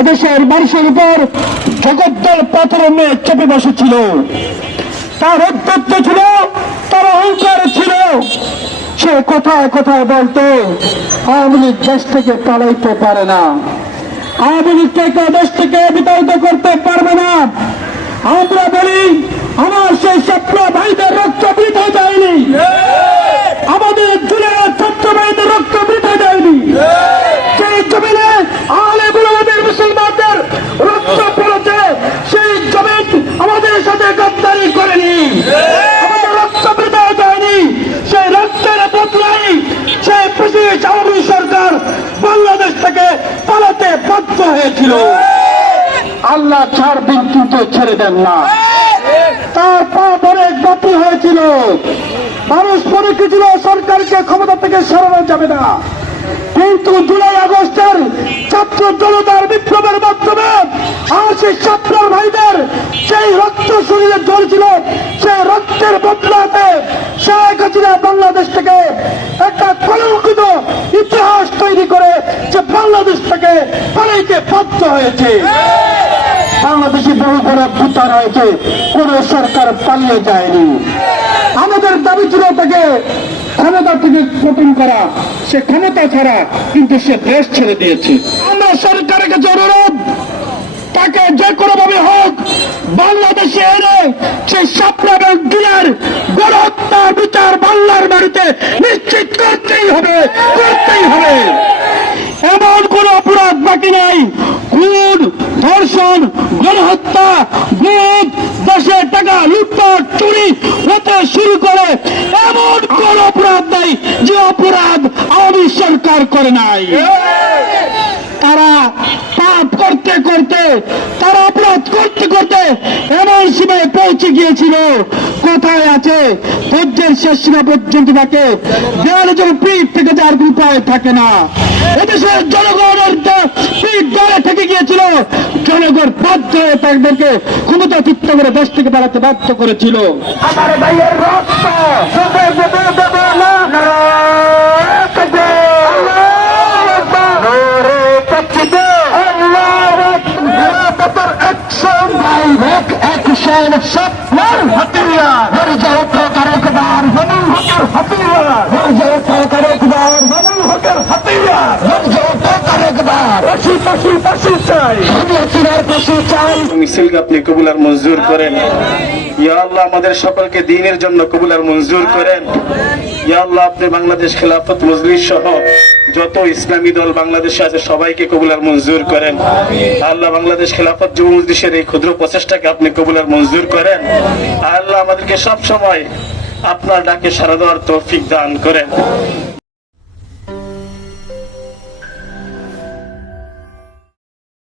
এদেশের মানুষের উপর জগদ্দল পাথর নিয়ে চেপে বসেছিল। তার অধ্যত্ব ছিল, তার অহংকার ছিল। সে কোথায় কোথায় বলতো, আওয়ামী লীগ দেশ থেকে পালাইতে পারে না। আওয়ামী লীগকে দেশ থেকে বিতাড়িত করতে পারবে না। আমরা বলি, আমার সেই স্বপ্ন ভাইদের রক্ত বৃথা যায়নি আমাদের জুলাই ছাত্র ভাইদের রক্ত বৃথা যায়নি সেই জমিনে আলে বুড়াদের মুসলমানদের রক্ত পড়েছে সেই জমিন আমাদের সাথে গদ্দারি করেনি আমাদের রক্ত বৃথা যায়নি সেই রক্তের বদলাই সেই প্রেসিডেন্ট আওয়ামী সরকার বাংলাদেশ থেকে পালাতে বাধ্য হয়েছিল আল্লাহ ছাড় দিন কিন্তু ছেড়ে দেন না। তার পা অনেক বাতি হয়েছিল। মানুষ মনে ছিল, সরকারকে ক্ষমতা থেকে সরানো যাবে না। কিন্তু জুলাই আগস্টের ছাত্র জনতার বিপ্লবের মাধ্যমে আর সেই ছাত্র ভাইদের সেই রক্ত শরীরে জ্বলছিল, সেই রক্তের বদলাতে শেখ হাসিনা বাংলাদেশ থেকে একটা কলঙ্কিত ইতিহাস তৈরি করে যে বাংলাদেশ থেকে পালাইতে বাধ্য হয়েছে। বাংলাদেশে বহু বড় ভূতা রয়েছে। কোন সরকার পালিয়ে যায়নি। আমাদের দাবি ছিল তাকে ক্ষমতা থেকে পতন করা। সে ক্ষমতা ছাড়া কিন্তু সে দেশ ছেড়ে দিয়েছে। আমরা সরকারের কাছে অনুরোধ, তাকে যে কোনো ভাবে হোক, বাংলাদেশে এনে সেই স্বপ্ন এবং গণহত্যার বিচার বাংলার বাড়িতে নিশ্চিত করতেই হবে করতেই হবে। এমন বাকি নাই। খুন, ধর্ষণ, গণহত্যা গুম দেশের টাকা, লুটপাট, চুরি হতে শুরু করে। এমন কোন অপরাধ নাই যে অপরাধ আওয়ামী সরকার করে নাই তারা পাপ করতে করতে তারা অপরাধ করতে করতে এমন সীমায় পৌঁছে গিয়েছিল কোথায় আছে ধৈর্যের শেষ সীমা পর্যন্ত থাকে দেওয়ালে যেন পিঠ থেকে যার উপায় থাকে না এদেশের জনগণের পিঠ দেওয়ালে থেকে গিয়েছিল জনগণ বাধ্য হয়ে তাদেরকে ক্ষমতা চিত্ত করে দেশ থেকে বেড়াতে বাধ্য করেছিল আমার ভাইয়ের রক্ত হর জয় প্রকার একবার হনুন হকের হাতিয়ার। হর জয় প্রকার একবার হনুন হকের হাতিয়ার। হর জয় প্রকার একবার। পাশি পাশি পাশি চাই। পাশি চাই। মিছিলকে আপনি কবুল আর মঞ্জুর করেন। ইয়া আল্লাহ আমাদের সকলকে দিনের জন্য কবুল আর মঞ্জুর করেন। ইয়া আল্লাহ আপনি বাংলাদেশ খেলাফত মজলিস সহ যত ইসলামী দল বাংলাদেশে আছে সবাইকে কবুলার মঞ্জুর করেন। আল্লাহ বাংলাদেশ খেলাফত যুব মজলিসের এই ক্ষুদ্র প্রচেষ্টাকে আপনি কবুলার মঞ্জুর করেন। আল্লাহ আমাদেরকে সব সময় আপনার ডাকে সারা দেওয়ার তৌফিক দান করেন।